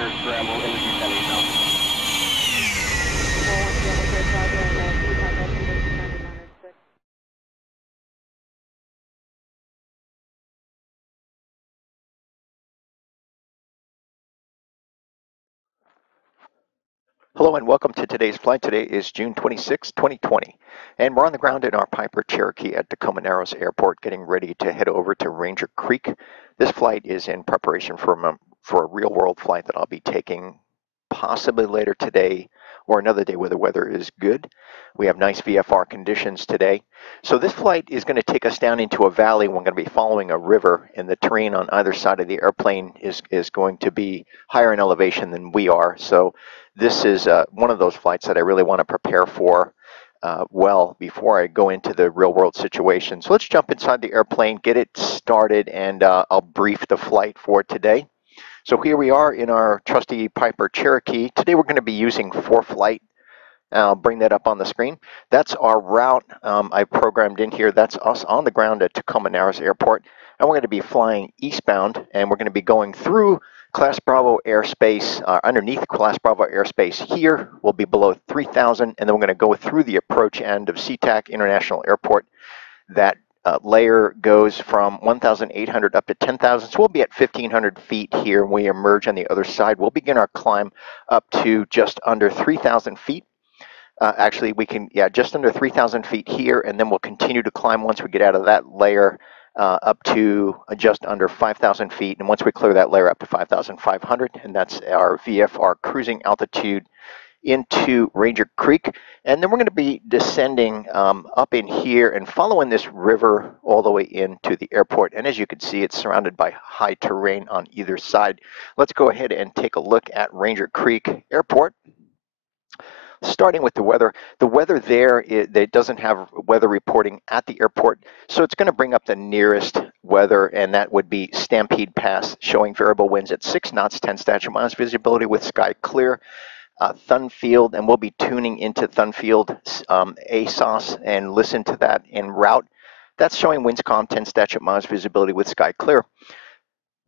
Air scramble in the descending zone. Hello and welcome to today's flight. Today is June 26, 2020, and we're on the ground in our Piper Cherokee at Tacoma Narrows Airport getting ready to head over to Ranger Creek. This flight is in preparation for a real-world flight that I'll be taking possibly later today or another day where the weather is good. We have nice VFR conditions today. So this flight is going to take us down into a valley. We're going to be following a river, and the terrain on either side of the airplane is going to be higher in elevation than we are. So this is one of those flights that I really want to prepare for well before I go into the real world situation. So let's jump inside the airplane, get it started, and I'll brief the flight for today. So here we are in our trusty Piper Cherokee. Today we're going to be using ForeFlight. I'll bring that up on the screen. That's our route I programmed in here. That's us on the ground at Tacoma Narrows Airport. And we're going to be flying eastbound, and we're going to be going through Class Bravo airspace, underneath Class Bravo airspace here. We'll be below 3,000, and then we're going to go through the approach end of SeaTac International Airport. That layer goes from 1,800 up to 10,000. So we'll be at 1,500 feet here. When we emerge on the other side, we'll begin our climb up to just under 3,000 feet. Actually, we can, just under 3,000 feet here, and then we'll continue to climb once we get out of that layer up to just under 5,000 feet. And once we clear that layer up to 5,500, and that's our VFR cruising altitude into Ranger Creek. And then we're going to be descending up in here and following this river all the way into the airport. And as you can see, it's surrounded by high terrain on either side. Let's go ahead and take a look at Ranger Creek Airport. Starting with the weather there, it doesn't have weather reporting at the airport, so it's going to bring up the nearest weather, and that would be Stampede Pass, showing variable winds at 6 knots, 10 statute miles visibility with sky clear. Thunfield, and we'll be tuning into Thunfield ASOS and listen to that en route. That's showing winds calm, 10 statute miles visibility with sky clear.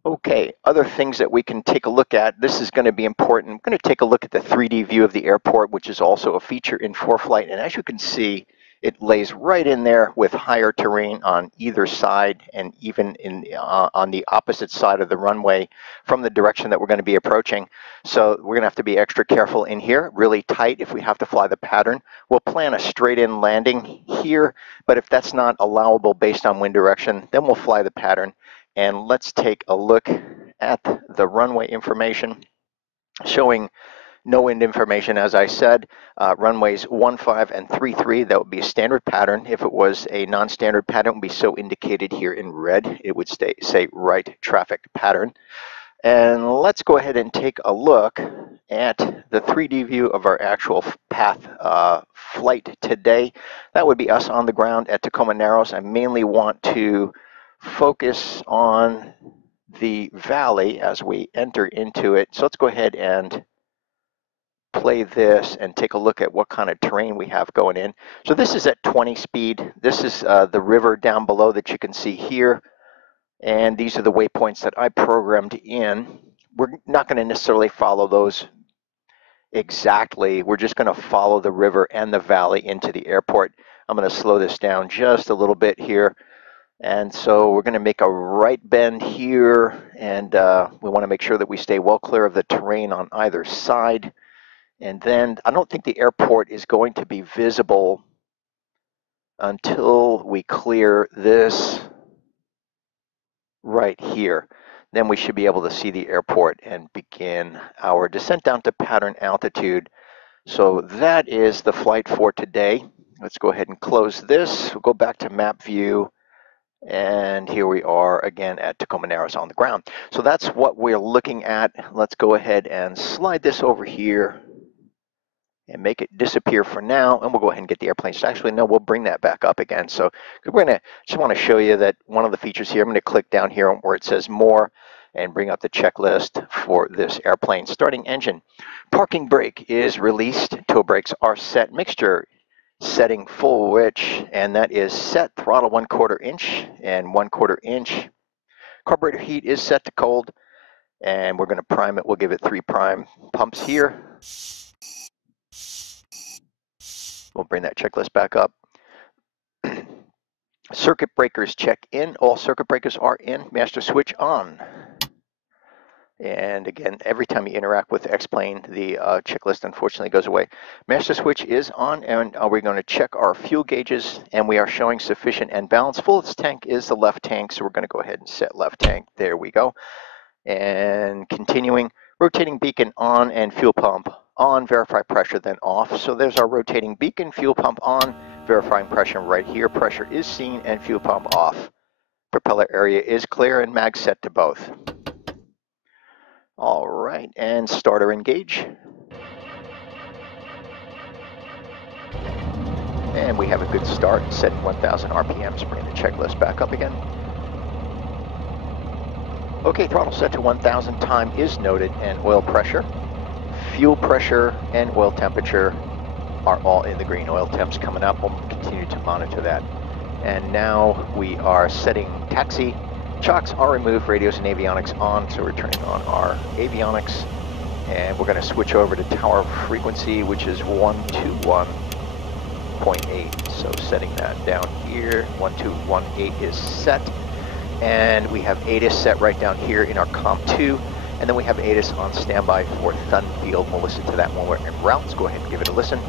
Okay, other things that we can take a look at. This is going to be important. I'm going to take a look at the 3D view of the airport, which is also a feature in ForeFlight. And as you can see, it lays right in there with higher terrain on either side, and even on the opposite side of the runway from the direction that we're going to be approaching. So we're going to have to be extra careful in here, really tight if we have to fly the pattern. We'll plan a straight-in landing here, but if that's not allowable based on wind direction, then we'll fly the pattern. And let's take a look at the runway information showing no wind information, as I said. Runways 15 and 33, that would be a standard pattern. If it was a non-standard pattern, it would be so indicated here in red. It would say right traffic pattern. And let's go ahead and take a look at the 3D view of our actual path flight today. That would be us on the ground at Tacoma Narrows. I mainly want to focus on the valley as we enter into it. So let's go ahead and play this and take a look at what kind of terrain we have going in. So this is at 20 speed. This is the river down below that you can see here. And these are the waypoints that I programmed in. We're not going to necessarily follow those exactly. We're just going to follow the river and the valley into the airport. I'm going to slow this down just a little bit here. And so we're going to make a right bend here, and we want to make sure that we stay well clear of the terrain on either side. And then I don't think the airport is going to be visible until we clear this right here. Then we should be able to see the airport and begin our descent down to pattern altitude. So that is the flight for today. Let's go ahead and close this. We'll go back to map view. And here we are again at Tacoma Narrows on the ground. So that's what we're looking at. Let's go ahead and slide this over here and make it disappear for now. And we'll go ahead and get the airplane. Actually, no, we'll bring that back up again. So we're going to just want to show you that one of the features here, I'm going to click down here where it says more and bring up the checklist for this airplane. Starting engine. Parking brake is released. Tow brakes are set. Mixture setting full witch, and that is set. Throttle 1/4 inch and 1/4 inch. Carburetor heat is set to cold, And we're going to prime it. We'll give it 3 prime pumps here. We'll bring that checklist back up. Circuit breakers check in. All circuit breakers are in. Master switch on. And again, every time you interact with X-Plane, the checklist unfortunately goes away. Master switch is on, and we're going to check our fuel gauges, and we are showing sufficient and balanced. Fullest tank is the left tank, so we're going to go ahead and set left tank. There we go. And continuing, rotating beacon on and fuel pump on, verify pressure, then off. So there's our rotating beacon, fuel pump on, verifying pressure right here. Pressure is seen and fuel pump off. Propeller area is clear and mag set to both. All right, and starter engage. And we have a good start, setting 1,000 RPMs, bring the checklist back up again. Okay, throttle set to 1,000, time is noted, and oil pressure, fuel pressure, and oil temperature are all in the green. Oil temps coming up, we'll continue to monitor that. And now we are setting taxi. Chocks are removed, radios and avionics on, so we're turning on our avionics. And we're going to switch over to tower frequency, which is 121.8. So setting that down here, 1218 is set. And we have ATIS set right down here in our Comp 2. And then we have ATIS on standby for Thunfield. We'll listen to that when we're en route. Let's go ahead and give it a listen.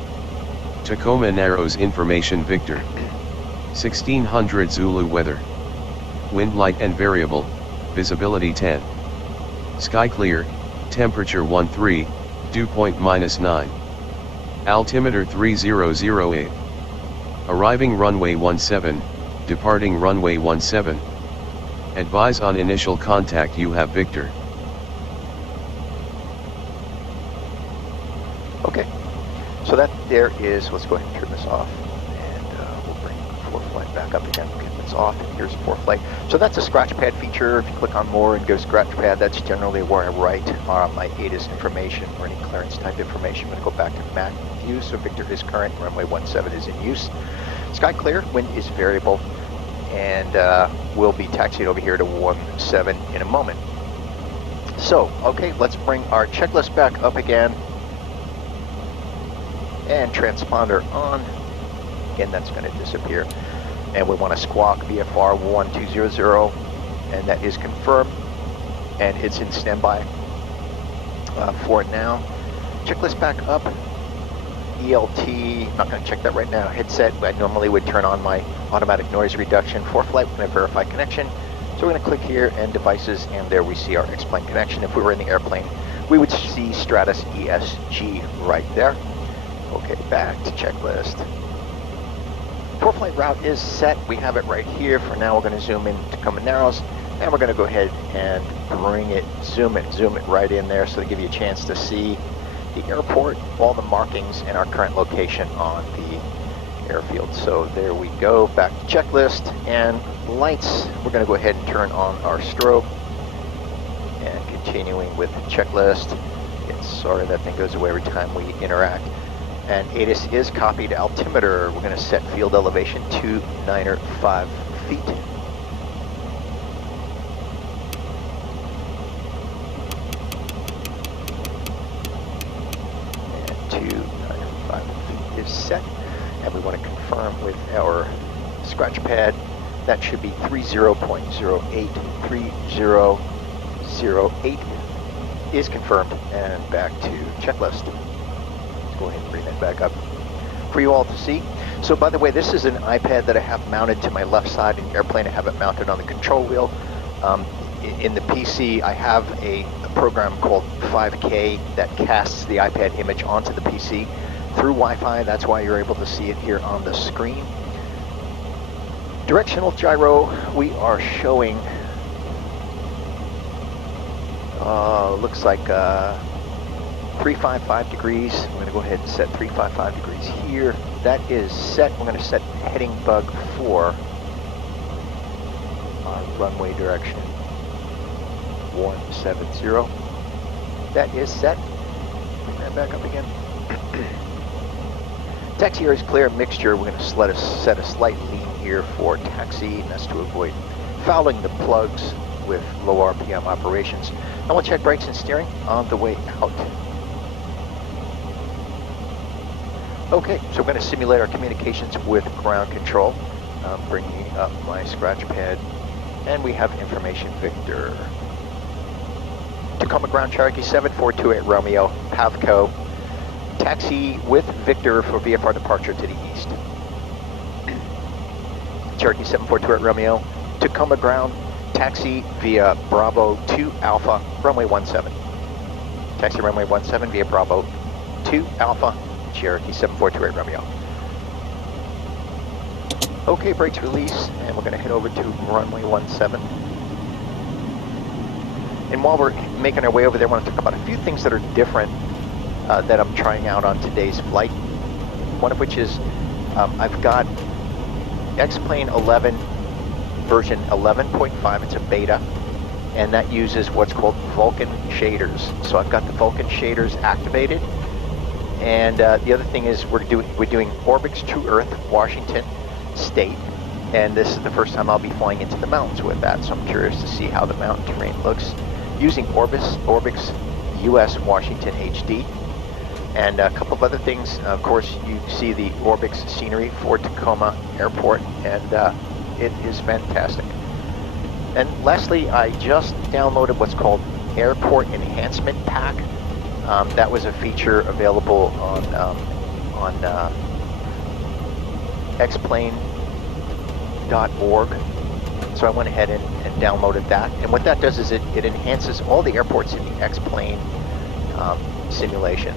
Tacoma Narrows Information Victor. 1600 Zulu weather. Wind light and variable, visibility 10. Sky clear, temperature 13, dew point -9. Altimeter 3008. Arriving runway 17, departing runway 17. Advise on initial contact you have Victor. Okay, so that there is, let's go ahead and turn this off. And we'll bring ForeFlight back up again. Okay, it's off, and here's ForeFlight. So that's a scratch pad feature. If you click on more and go scratch pad, that's generally where I write my ATIS information or any clearance type information. I'm going to go back to Mac view. So Victor is current, runway 17 is in use. Sky clear, wind is variable, and we'll be taxiing over here to 17 in a moment. So, okay, let's bring our checklist back up again. And transponder on. Again, that's going to disappear. And we want to squawk VFR 1200, and that is confirmed. And it's in standby for now. Checklist back up. ELT, not going to check that right now. Headset, I normally would turn on my automatic noise reduction. ForeFlight, we're going to verify connection. So we're going to click here and devices, and there we see our X-Plane connection. If we were in the airplane, we would see Stratus ESG right there. Okay, back to checklist. ForeFlight route is set. We have it right here. For now, we're going to zoom in to Tacoma Narrows, and we're going to go ahead and bring it, zoom it right in there so to give you a chance to see the airport, all the markings, and our current location on the airfield. So there we go, back to checklist, and lights. We're going to go ahead and turn on our strobe, and continuing with the checklist. Yes, sorry, that thing goes away every time we interact. And ATIS is copied. Altimeter, we're going to set field elevation to 905 feet. And 295 feet is set. And we want to confirm with our scratch pad. That should be 30.08. 3008 is confirmed. And back to checklist. Go ahead and bring that back up for you all to see. So by the way, this is an iPad that I have mounted to my left side. In the airplane, I have it mounted on the control wheel. In the PC, I have a program called 5K that casts the iPad image onto the PC through Wi-Fi. That's why you're able to see it here on the screen. Directional gyro, we are showing, looks like 355 degrees. I'm going to go ahead and set 355 degrees here. That is set. We're going to set heading bug 4 on runway direction 170. That is set. Bring that back up again. Taxi area is clear. Mixture. We're going to set a slight lean here for taxi, and that's to avoid fouling the plugs. with low RPM operations. Now we'll check brakes and steering on the way out. Okay, so we're going to simulate our communications with ground control. Bringing up my scratch pad, and we have Information Victor. Tacoma Ground Cherokee 7428 Romeo, Pavco. Taxi with Victor for VFR departure to the east. Cherokee 7428 Romeo, Tacoma Ground, taxi via Bravo 2 Alpha, runway 17. Taxi runway 17 via Bravo 2 Alpha, Cherokee 7428 Romeo. Okay, brakes release, and we're going to head over to runway 17. And while we're making our way over there, I want to talk about a few things that are different that I'm trying out on today's flight. One of which is I've got X-Plane 11 version 11.5, it's a beta, and that uses what's called Vulkan shaders. So I've got the Vulkan shaders activated, and the other thing is we're doing Orbx US Washington State, and this is the first time I'll be flying into the mountains with that, so I'm curious to see how the mountain terrain looks using Orbx US Washington HD. And a couple of other things, of course you see the Orbx scenery for Tacoma Airport, and it is fantastic. And lastly, I just downloaded what's called Airport Enhancement Pack. That was a feature available on xplane.org. So I went ahead and downloaded that. And what that does is it enhances all the airports in the X-Plane simulation.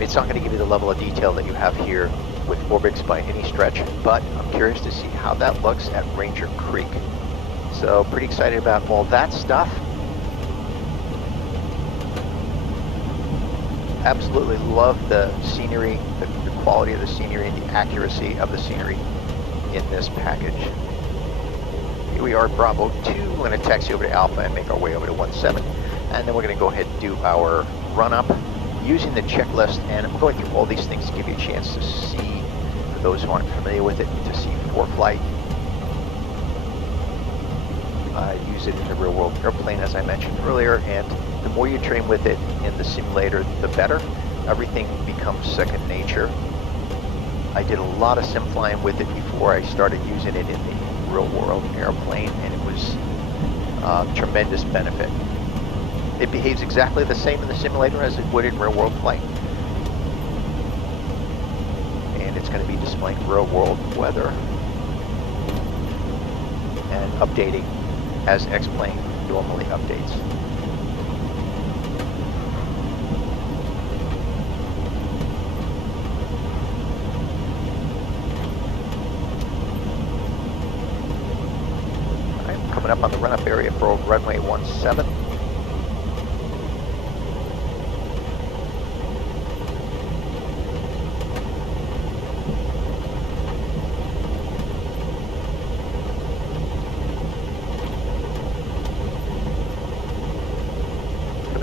It's not going to give you the level of detail that you have here with Orbx by any stretch, but I'm curious to see how that looks at Ranger Creek. So pretty excited about all that stuff. Absolutely love the scenery, the quality of the scenery, and the accuracy of the scenery in this package. Here we are, Bravo 2. We're going to taxi over to Alpha and make our way over to 17, and then we're going to go ahead and do our run-up using the checklist, and I'm going through all these things to give you a chance to see, for those who aren't familiar with it, to see ForeFlight. I use it in the real-world airplane, as I mentioned earlier, and the more you train with it in the simulator, the better. Everything becomes second nature. I did a lot of sim flying with it before I started using it in the real-world airplane, and it was tremendous benefit. It behaves exactly the same in the simulator as it would in real-world flight. And it's going to be displaying real-world weather and updating as X-Plane normally updates. I'm coming up on the run-up area for runway 17.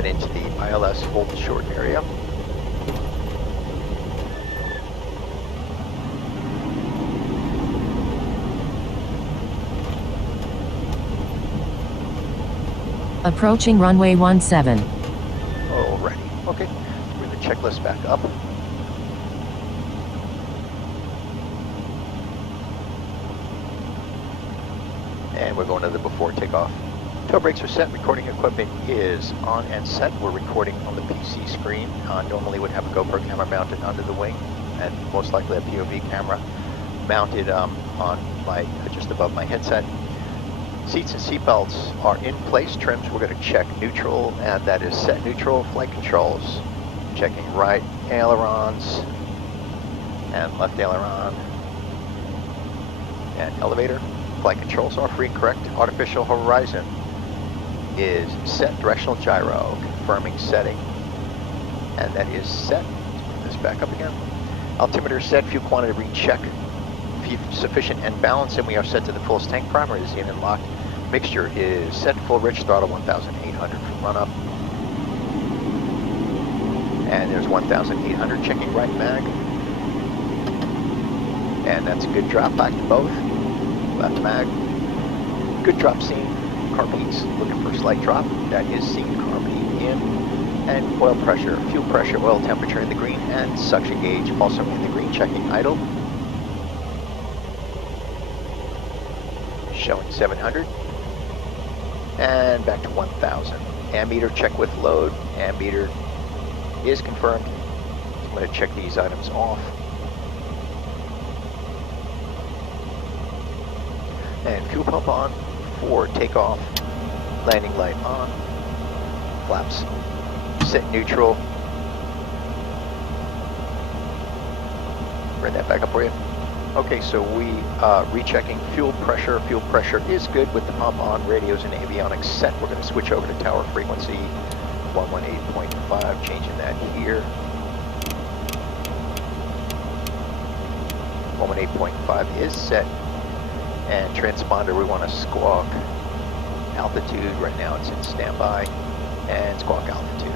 Into the ILS hold short area. Approaching runway 17. Alrighty, okay. Bring the checklist back up. And we're going to the before takeoff. Tow brakes are set, recording equipment is on and set. We're recording on the PC screen. Normally would have a GoPro camera mounted under the wing, and most likely a POV camera mounted just above my headset. Seats and seat belts are in place. Trims, we're going to check neutral, and that is set neutral. Flight controls, checking right ailerons and left aileron, and elevator. Flight controls are free, correct. Artificial horizon is set. Directional gyro, confirming setting, and that is set. Put this back up again. Altimeter set. Fuel quantity recheck. Sufficient and balanced, and we are set to the fullest tank. Primer is in and locked. Mixture is set. Full rich throttle 1,800 for run up, and there's 1,800. Checking right mag, and that's a good drop back to both. Left mag, good drop scene. carb heats, looking for a slight drop. That is seen carb heat in. And oil pressure, fuel pressure, oil temperature in the green, and suction gauge also in the green, checking idle. Showing 700. And back to 1000. Ammeter check with load. Ammeter is confirmed. I'm going to check these items off. And fuel pump on for takeoff. Landing light on. Flaps set neutral. Bring that back up for you. Okay, so we rechecking fuel pressure. Fuel pressure is good with the pump on. Radios and avionics set. We're going to switch over to tower frequency 118.5. Changing that here. 118.5 is set. And transponder, we want to squawk altitude. Right now it's in standby. And squawk altitude.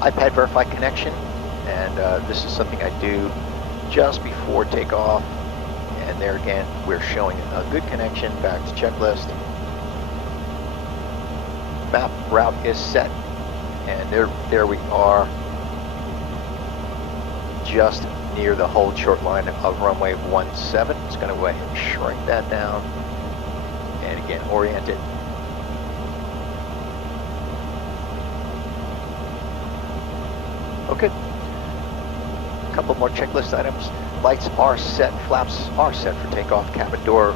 iPad verify connection. And this is something I do just before takeoff, and there again we're showing a good connection. Back to checklist. Map route is set, and there we are, just near the hold short line of runway 17. It's going to go ahead and shrink that down, and again orient it. Okay. Couple more checklist items. Lights are set, flaps are set for takeoff. Cabin door,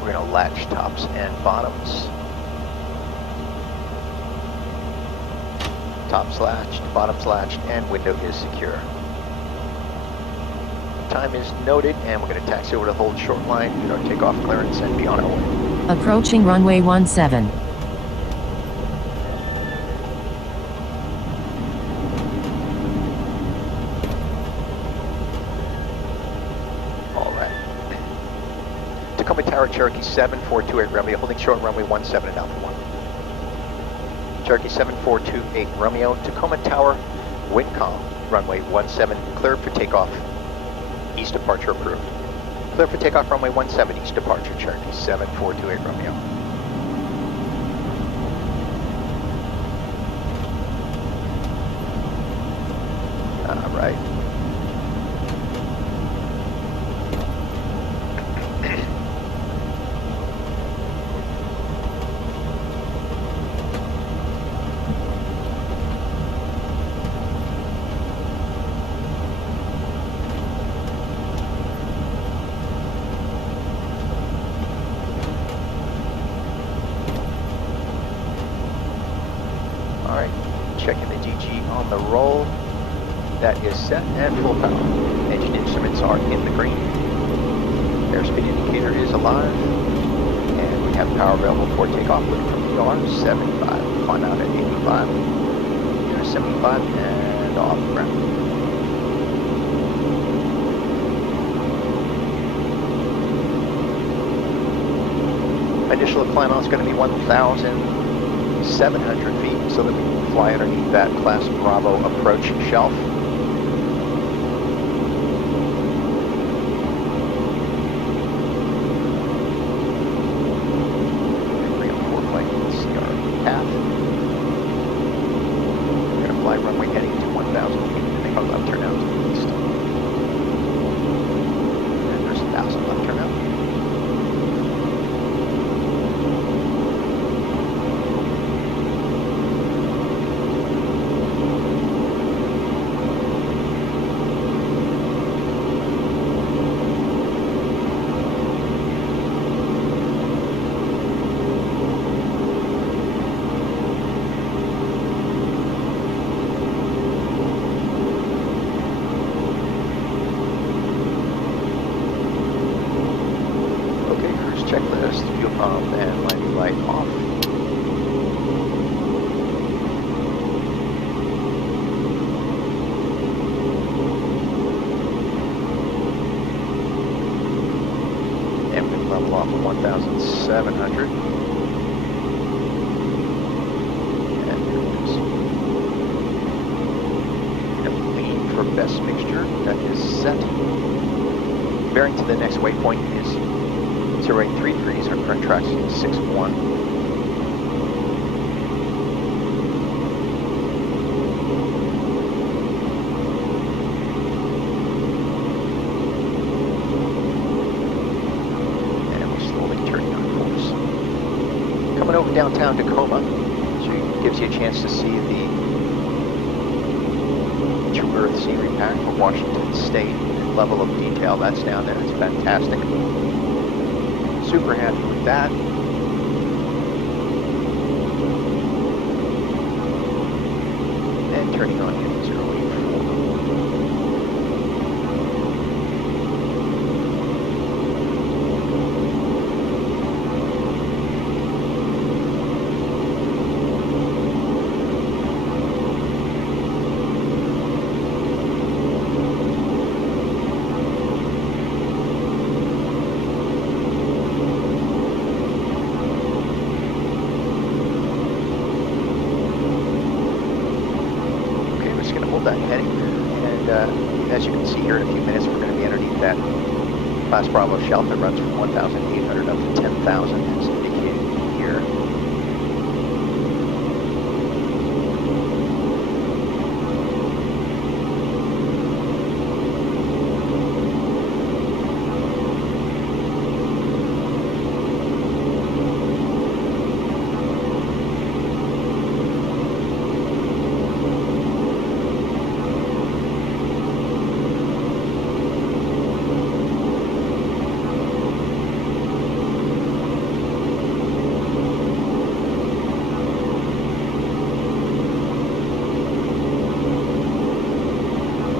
we're going to latch tops and bottoms. Tops latched, bottoms latched, and window is secure. Time is noted, and we're going to taxi over to hold short line, get our takeoff clearance, and be on our way. Approaching runway 17. Tower Cherokee 7428 Romeo, holding short runway 17 and Alpha 1. Cherokee 7428 Romeo, Tacoma Tower, Windcom, runway 17, cleared for takeoff, east departure approved. Cleared for takeoff, runway 17, east departure, Cherokee 7428 Romeo. All right. Checking the DG on the roll. That is set and full power. Engine instruments are in the green. Airspeed indicator is alive. And we have power available for takeoff. Looking from ER 75. Climb out at 85. ER 75 and off the ground. Initial climb out is going to be 1,700 feet, so that we can fly underneath that Class Bravo approach shelf. Bring up ForeFlight, you can see our path. We're going to fly runway heading to 1,000 feet and make a left turn out to the east. And there's 1,000 left turn out. Checklist, fuel pump, and landing light off. And we level off of 1,700. And there it is. And lean for best mixture, that is set. Bearing to the next waypoint is 083 degrees, our current traction is 61. downtown Tacoma, which gives you a chance to see the True Earth scenery pack for Washington State. The level of detail that's down there, it's fantastic. Super happy with that. And turning on in 084. That heading, and as you can see here in a few minutes, we're going to be underneath that Class Bravo shelf that runs from 1,800 up to 10,000 as indicated here.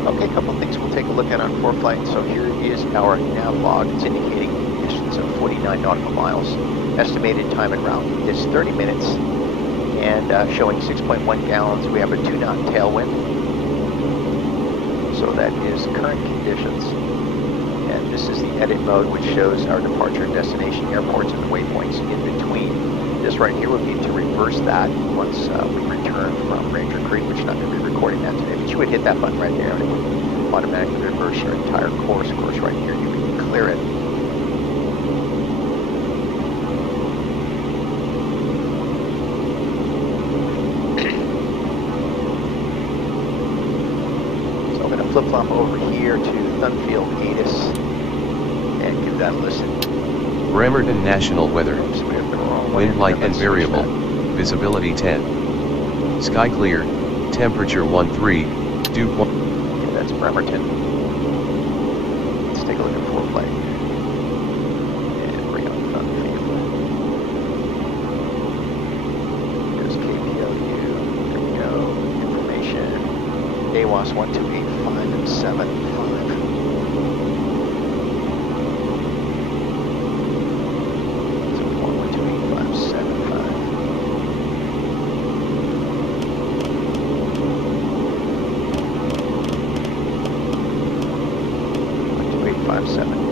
Okay, a couple of things we'll take a look at on ForeFlight. So here is our nav log. It's indicating a distance of 49 nautical miles. Estimated time en route is 30 minutes, and showing 6.1 gallons. We have a 2-knot tailwind. So that is current conditions. And this is the edit mode, which shows our departure and destination airports and the waypoints in between. This right here would be to reverse that once we return from Ranger Creek, which is not going to be recording that today, but you would hit that button right there and it would automatically reverse your entire course. Of course, right here you can clear it. So I'm going to flip-flop over here to Thunfield ATIS and give that a listen. Bremerton National Weather. Oops, we have the wrong one. Wind light and Let's variable. switch that. Visibility 10. Sky clear. Temperature 13. Dew point. Okay, that's Bremerton. Let's take a look at ForeFlight. And bring up Thunfield. There's KTIW. There we go. Information. AWAS 1285 and 75. So 128575.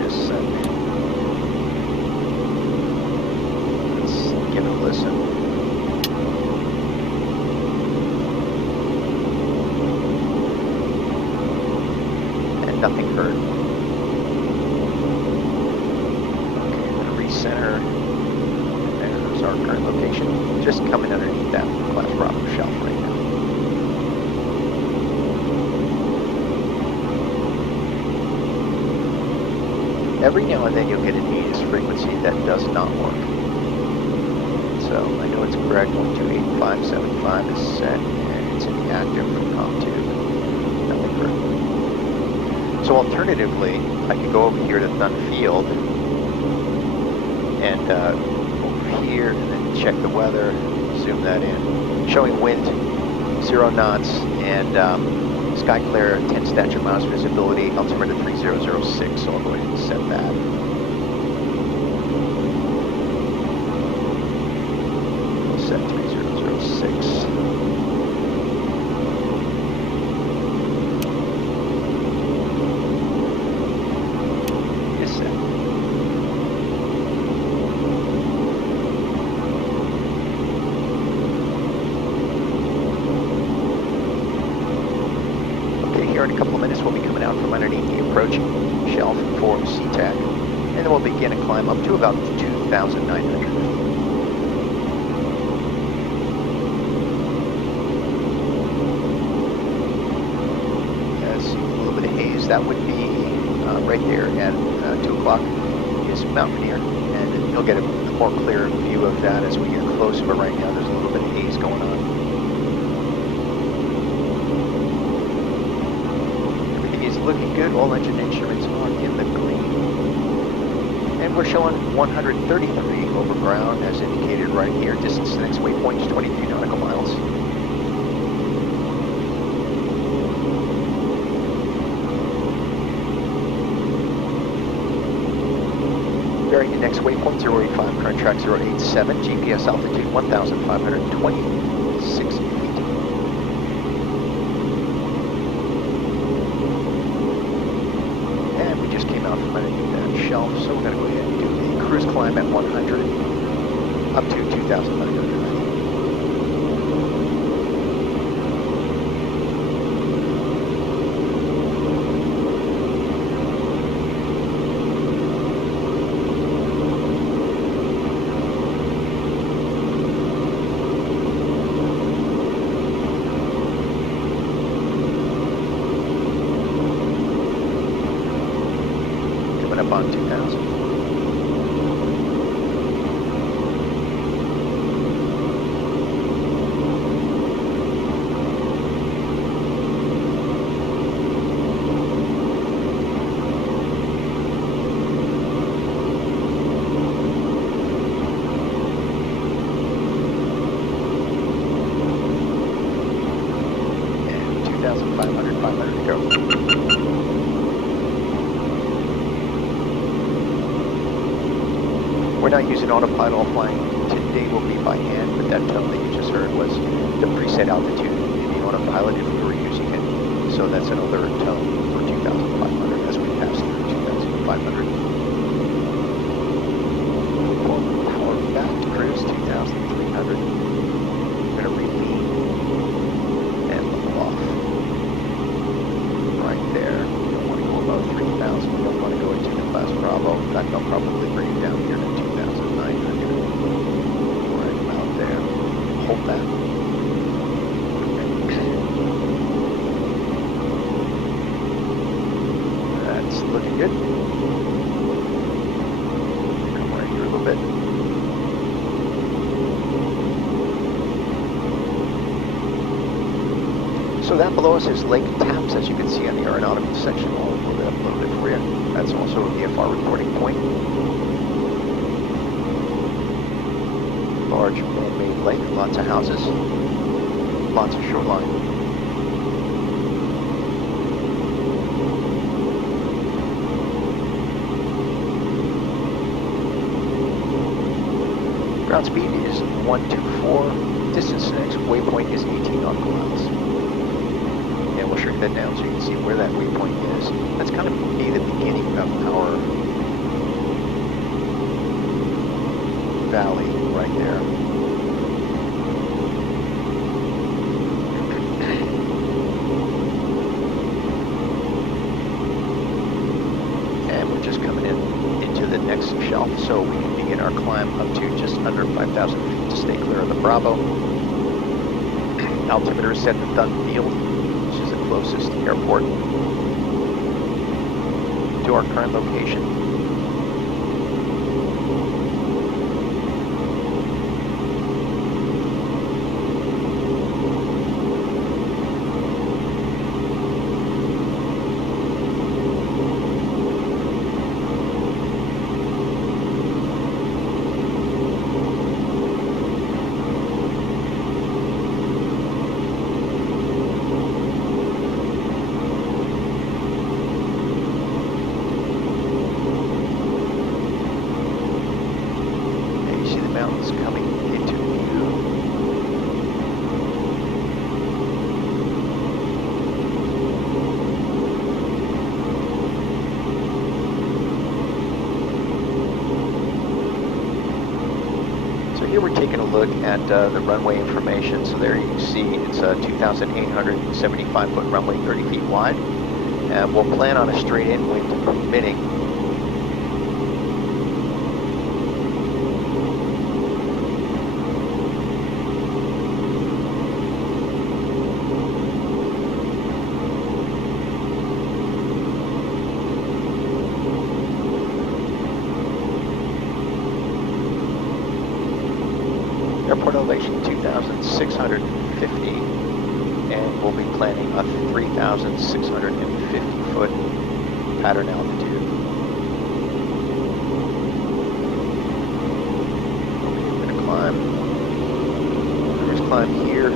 Is set. Let's give it a listen. And nothing heard. Okay, I'm going to recenter. And there's our current location. Just coming underneath that Class Bravo shelf right now. Every now and then you'll get an ATIS frequency that does not work. So I know it's correct, 128575 is set, and it's inactive from ComTube. Nothing heard. So alternatively, I could go over here to Thunfield, and over here, and then check the weather, zoom that in. Showing wind, 0 knots, and sky clear, 10 statute miles visibility, altimeter 3006, so I'll go ahead and set that. We'll set 3006. Is set. Here in a couple of minutes, we'll be coming out from underneath the approach shelf for SeaTac, and then we'll begin a climb up to about 2,900 feet. See a little bit of haze. That would be right there at 2 o'clock is this mountain here, and you'll get a more clear view of that as we get closer, but right now there's a little bit of haze going on. Everything is looking good. All engine instruments are in the green. And we're showing 133 over ground as indicated right here. Distance to the next waypoint is 23 nautical miles. Bearing the next waypoint 085, current track 087, GPS altitude 1,526 feet. And we just came out from underneath that shelf, so we're going to go ahead and do the cruise climb at 100 up to 2,900 feet. Up on 2,000. And 2,500, 500 to go. We're not using autopilot, all flying today will be by hand, but that tone that you just heard was the preset altitude in the autopilot if we were using it. So that's another tone for 2,500 as we pass through 2,500. We pull power back to cruise 2,300. We're going to re-lean and level off. Right there. We don't want to go above 3,000. We don't want to go into the class Bravo. In fact, I'll probably bring it down here to 2,900. Right about there. Hold that. That's looking good. Come right here a little bit. So that below us is Lake Taps, as you can see on the aeronautical section. I'll blow that up a little bit for you. That's also a VFR reporting point. Large man-made lake, lots of houses, lots of shoreline. Ground speed is 124. Distance to the next waypoint is 18 nautical miles. And we'll shrink that down so you can see where that waypoint is. That's kind of be the beginning of our valley right there. And we're just coming into the next shelf, so we can begin our climb up to just under 5,000 feet to stay clear of the Bravo. Altimeter is set to Dunn Field, which is the closest airport to our current location. Coming into view. So here we're taking a look at the runway information. So there you can see it's a 2,875 foot runway, 30 feet wide. And we'll plan on a straight in wind permitting. we'll be planning a 3,650 foot pattern altitude. Okay, we're gonna climb. Let's climb here.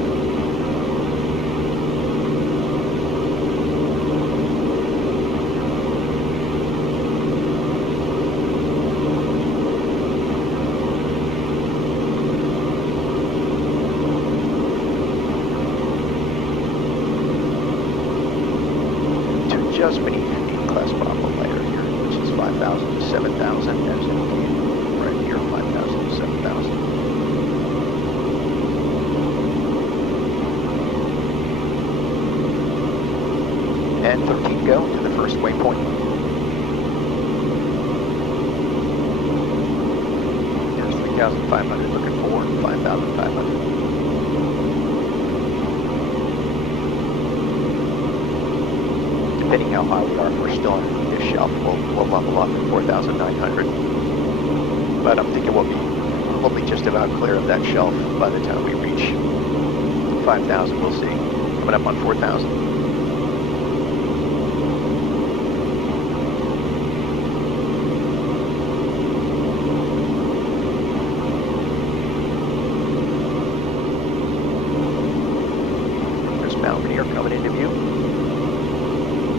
Just beneath the class Bravo layer here, which is 5,000 to 7,000, as indicated right here, 5,000 to 7,000. And 13 to go to the first waypoint. There's 3,500, looking for 5,500. Depending how high we are, if we're still underneath this shelf, we'll level up at 4,900. But I'm thinking we'll be probably just about clear of that shelf by the time we reach 5,000. We'll see. Coming up on 4,000. There's Mount Rainier coming into view.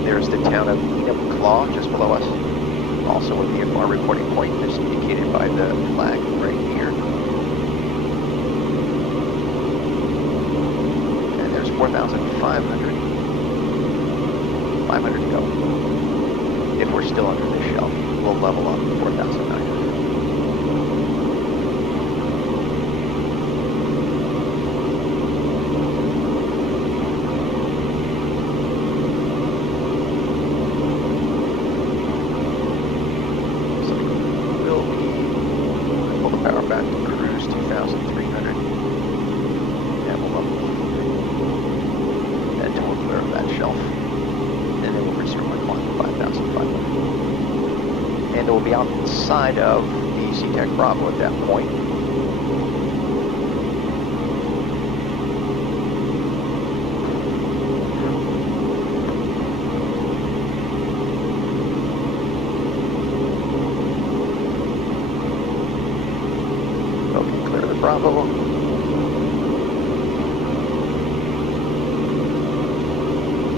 There's the town of Claw just below us. Also a VFR reporting point is indicated by the flag right here. And there's 4,500. 500 to go. If we're still under the shelf, we'll level up to 4,900. And it will be outside of the SeaTac Bravo at that point. Okay, clear the Bravo.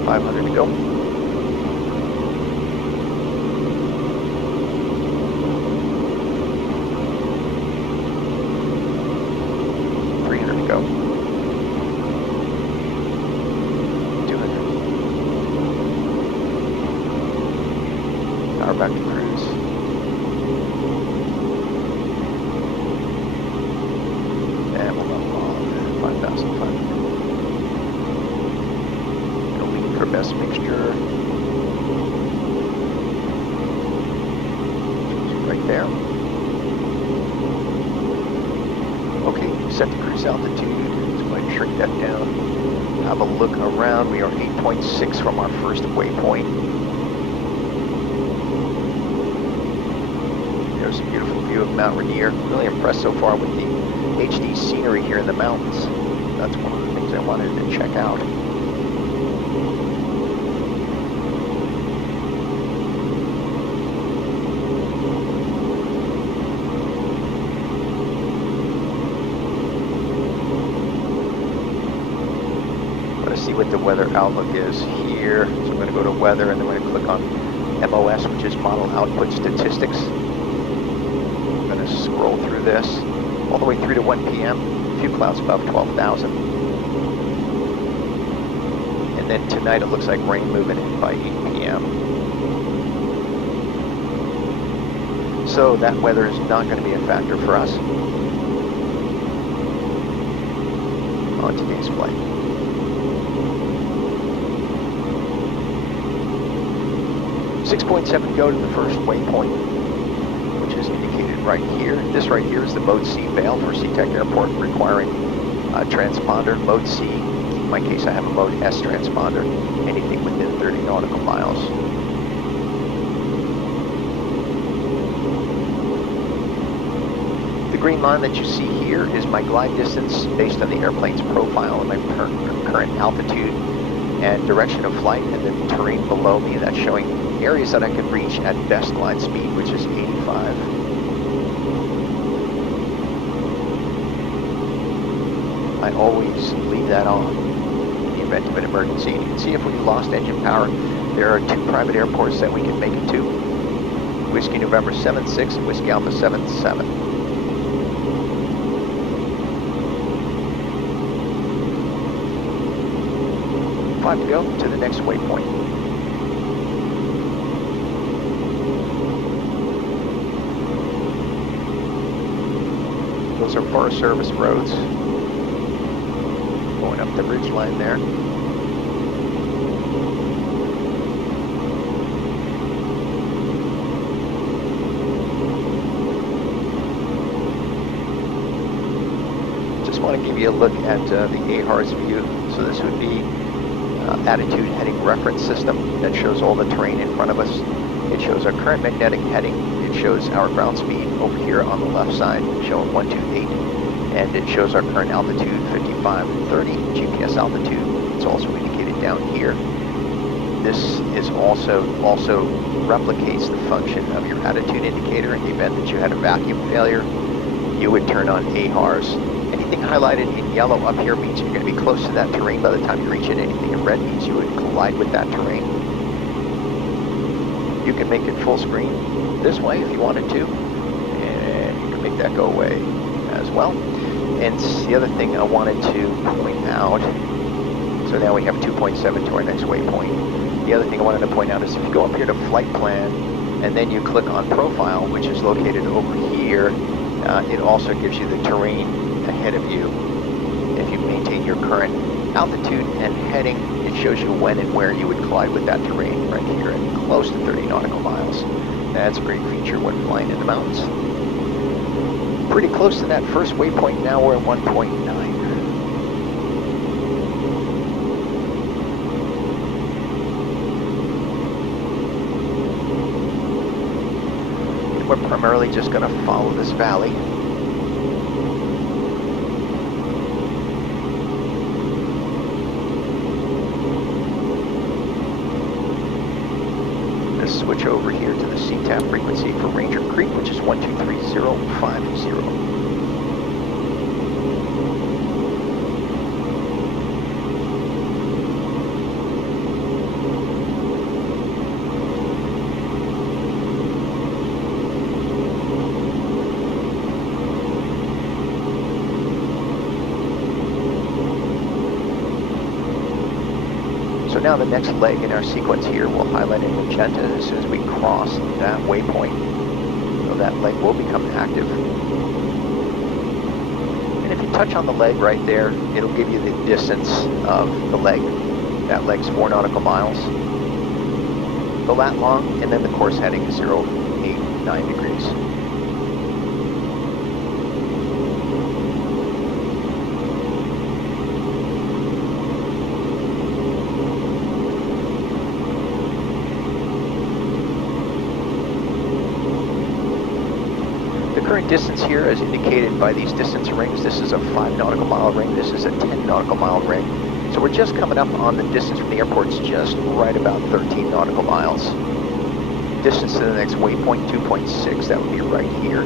$500 to go. Go. 200. Power back to cruise. And we'll level off 5,500. Gonna lean for best mixture. Right there. Okay, set the cruise altitude. Let's go ahead and shrink that down. Have a look around. We are 8.6 from our first waypoint. There's a beautiful view of Mount Rainier. Really impressed so far with the HD scenery here in the mountains. That's one of the things I wanted to check out. See what the weather outlook is here. So I'm going to go to weather and then we're going to click on MOS, which is model output statistics. I'm going to scroll through this all the way through to 1 p.m. A few clouds above 12,000. And then tonight it looks like rain moving in by 8 p.m. So that weather is not going to be a factor for us on today's flight. 6.7 go to the first waypoint, which is indicated right here. This right here is the Mode C bail for SeaTac Airport, requiring a transponder. Mode C, in my case I have a Mode S transponder, anything within 30 nautical miles. The green line that you see here is my glide distance based on the airplane's profile and my current altitude. and direction of flight, and then terrain below me. That's showing areas that I could reach at best glide speed, which is 85. I always leave that on in the event of an emergency. And you can see if we lost engine power, there are 2 private airports that we can make it to. Whiskey November 76 and Whiskey Alpha 77. 5 to go to the next waypoint. Those are Forest Service roads. Going up the ridge line there. Just want to give you a look at the AHRS view. So this would be attitude heading reference system that shows all the terrain in front of us. It shows our current magnetic heading. It shows our ground speed over here on the left side, showing 128, and it shows our current altitude 5530 GPS altitude. It's also indicated down here. This is also replicates the function of your attitude indicator. In the event that you had a vacuum failure, you would turn on AHRS. Anything highlighted in yellow up here means you're going to be close to that terrain by the time you reach it. Anything in red means you would collide with that terrain. You can make it full screen this way if you wanted to, and you can make that go away as well. And the other thing I wanted to point out, so now we have 2.7 to our next waypoint. The other thing I wanted to point out is if you go up here to flight plan, and then you click on profile, which is located over here, it also gives you the terrain ahead of you. If you maintain your current altitude and heading, it shows you when and where you would collide with that terrain right here at close to 30 nautical miles. That's a great feature when flying in the mountains. Pretty close to that first waypoint now. We're at 1.9. We're primarily just going to follow this valley. Switch over here to the CTAP frequency for Ranger Creek, which is 123050. So now the next leg in our sequence here will highlight in magenta as soon as we cross that waypoint. So that leg will become active. And if you touch on the leg right there, it'll give you the distance of the leg. That leg's 4 nautical miles. Go that long, and then the course heading is 089 degrees. Current distance here is indicated by these distance rings. This is a 5 nautical mile ring. This is a 10 nautical mile ring. So we're just coming up on the distance from the airport's just right about 13 nautical miles. Distance to the next waypoint, 2.6. That would be right here.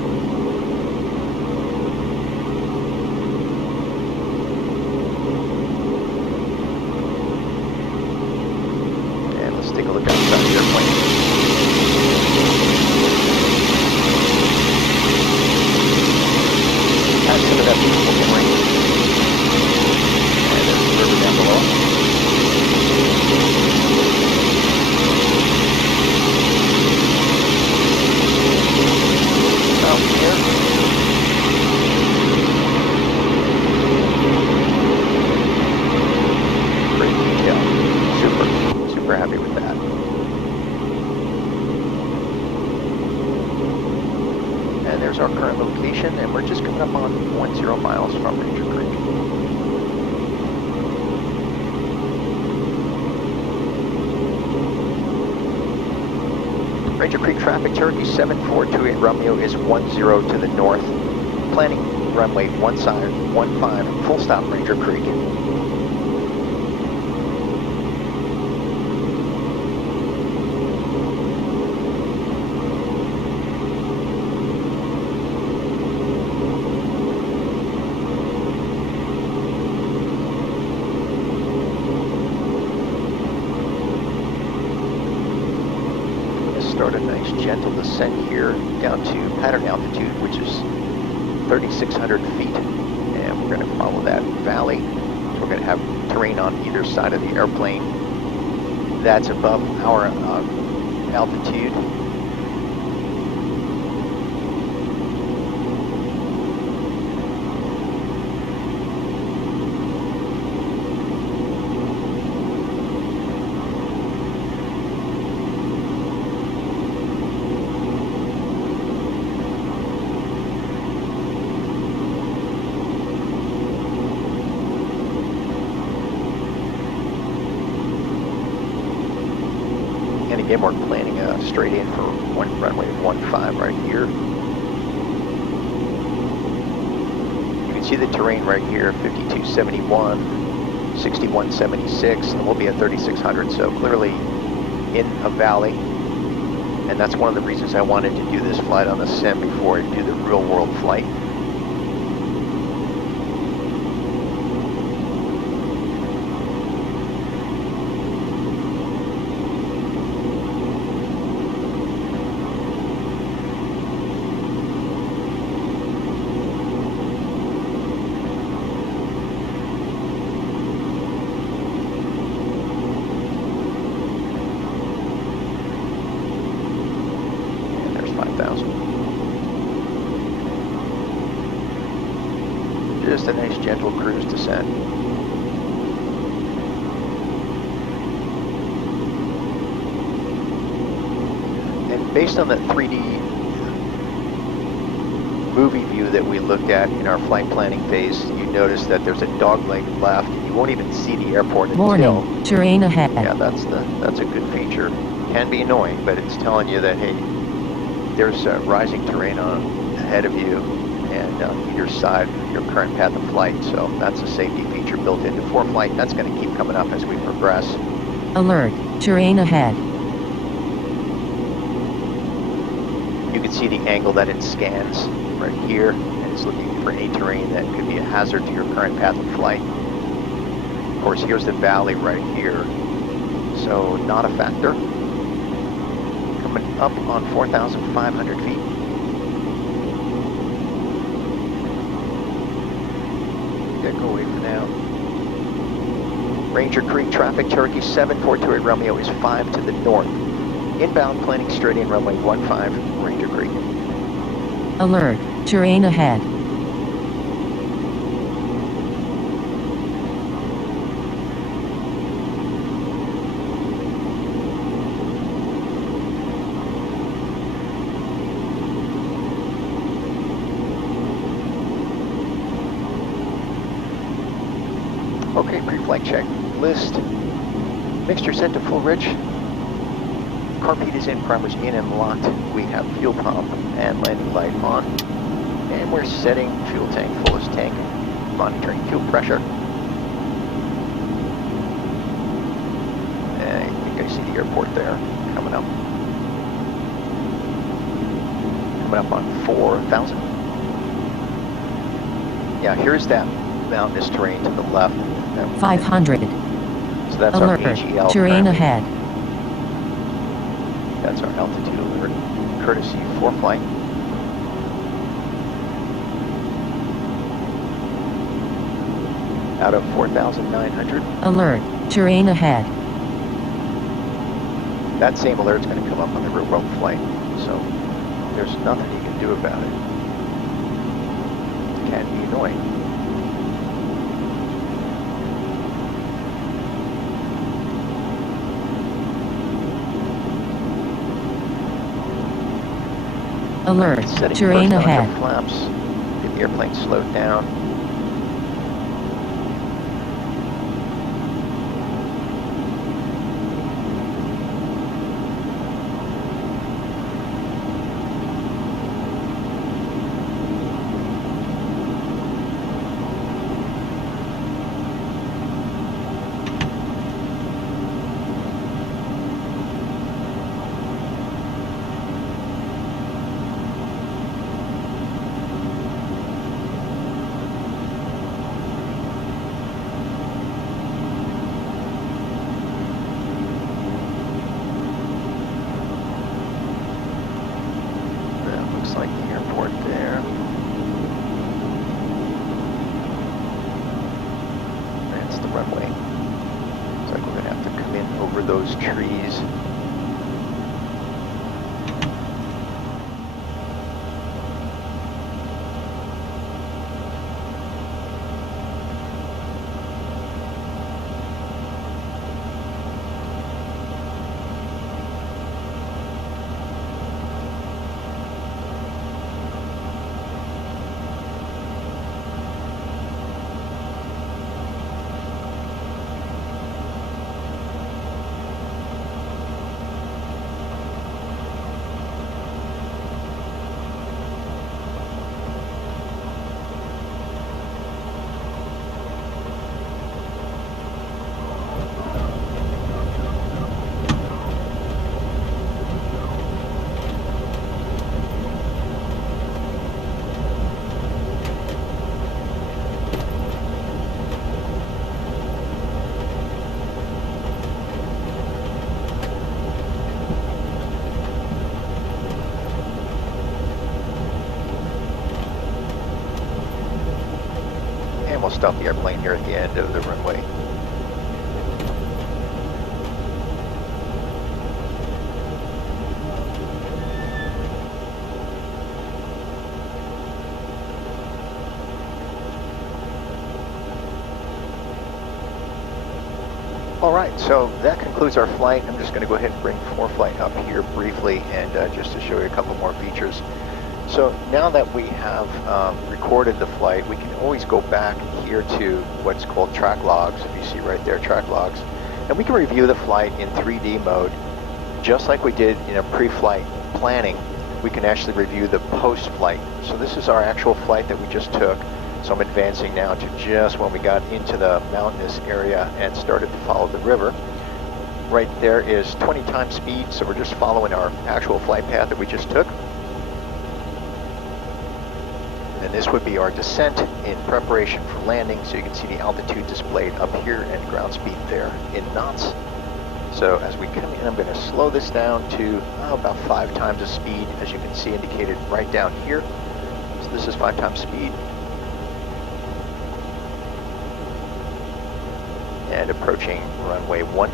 And let's take a look outside the airplane. Some of that beautiful memory. And there's the river down below. Out here. Great detail. Super happy with that. And there's our current location, and we're just coming up on 10 miles from Ranger Creek. Ranger Creek traffic, Cherokee 7428 Romeo is 10 to the north. Planning runway 15, full stop Ranger Creek. start a nice gentle descent here down to pattern altitude, which is 3,600 feet. And we're going to follow that valley. So we're going to have terrain on either side of the airplane that's above our altitude. Again, we're planning straight in for runway 15 right here. You can see the terrain right here, 5271, 6176, and we'll be at 3600, so clearly in a valley. And that's one of the reasons I wanted to do this flight on the sim before I do the real world flight. Just a nice gentle cruise descent. And based on the 3D movie view that we looked at in our flight planning phase, you notice that there's a dogleg left. You won't even see the airport until... Warning, terrain ahead. Yeah, that's a good feature. Can be annoying, but it's telling you that, hey, there's rising terrain on ahead of you and either side of your current path of flight. So that's a safety feature built into ForeFlight. That's going to keep coming up as we progress. Alert, terrain ahead. You can see the angle that it scans right here, and it's looking for any terrain that could be a hazard to your current path of flight. Of course, here's the valley right here, so not a factor. Coming up on 4,500 feet. Go away for now. Ranger Creek traffic, Cherokee 7428 Romeo is 5 to the north. Inbound planning straight in runway 15, Ranger Creek. Alert, terrain ahead. Okay, pre-flight check list. Mixture set to full rich. Carpet is in, primers in and locked. We have fuel pump and landing light on. And we're setting fuel tank, fullest tank, monitoring fuel pressure. And I think I see the airport there coming up. Coming up on 4,000. Yeah, here's that mountainous terrain to the left. 500. So that's Alert, our AGL terrain parameter. ahead. That's our altitude alert, courtesy ForeFlight. Out of 4,900. Alert, terrain ahead. That same alert's going to come up on the real world flight, so there's nothing you can do about it. It can be annoying. Alert, Setting terrain first ahead. onto flaps, get the airplane slowed down. over those trees. And we'll stop the airplane here at the end of the runway. All right, so that concludes our flight. I'm just going to go ahead and bring ForeFlight up here briefly and just to show you a couple more features. So now that we have recorded the flight, we can always go back here to what's called track logs. If you see right there, track logs. And we can review the flight in 3D mode, just like we did in a pre-flight planning. We can actually review the post-flight. So this is our actual flight that we just took. So I'm advancing now to just when we got into the mountainous area and started to follow the river. Right there is 20 times speed, so we're just following our actual flight path that we just took. And this would be our descent in preparation for landing, so you can see the altitude displayed up here and ground speed there in knots. So as we come in, I'm going to slow this down to about 5 times the speed, as you can see indicated right down here. So this is 5 times speed. And approaching runway 15.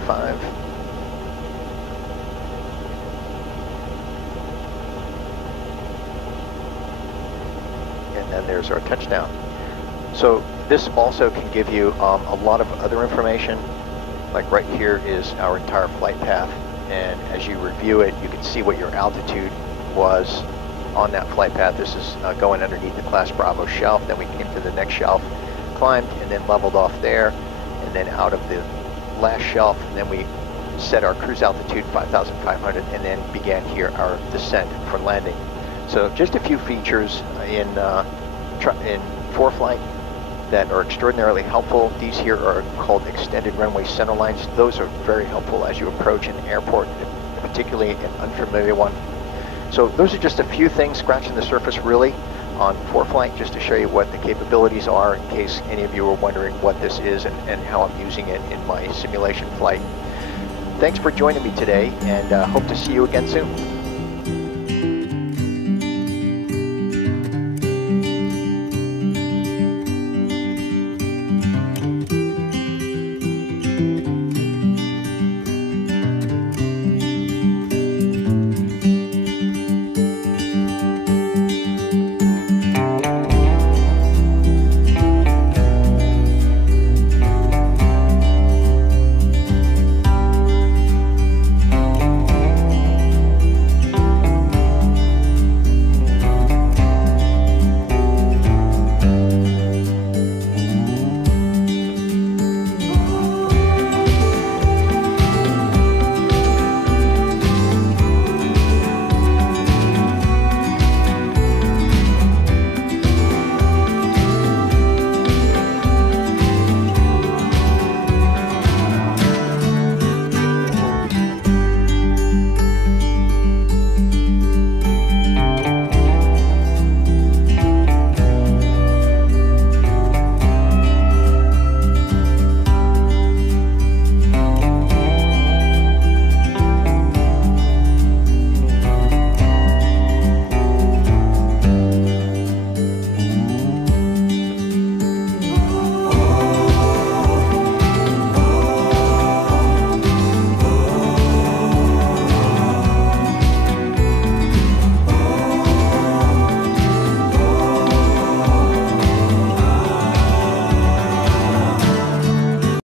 And then there's our touchdown. So this also can give you a lot of other information. Like right here is our entire flight path, and as you review it, you can see what your altitude was on that flight path. This is going underneath the Class Bravo shelf. Then we came to the next shelf, climbed, and then leveled off there, and then out of the last shelf, and then we set our cruise altitude 5,500, and then began here our descent for landing. So just a few features in ForeFlight that are extraordinarily helpful. These here are called extended runway center lines. Those are very helpful as you approach an airport, particularly an unfamiliar one. So those are just a few things scratching the surface really on ForeFlight, just to show you what the capabilities are in case any of you are wondering what this is and how I'm using it in my simulation flight. Thanks for joining me today, and hope to see you again soon.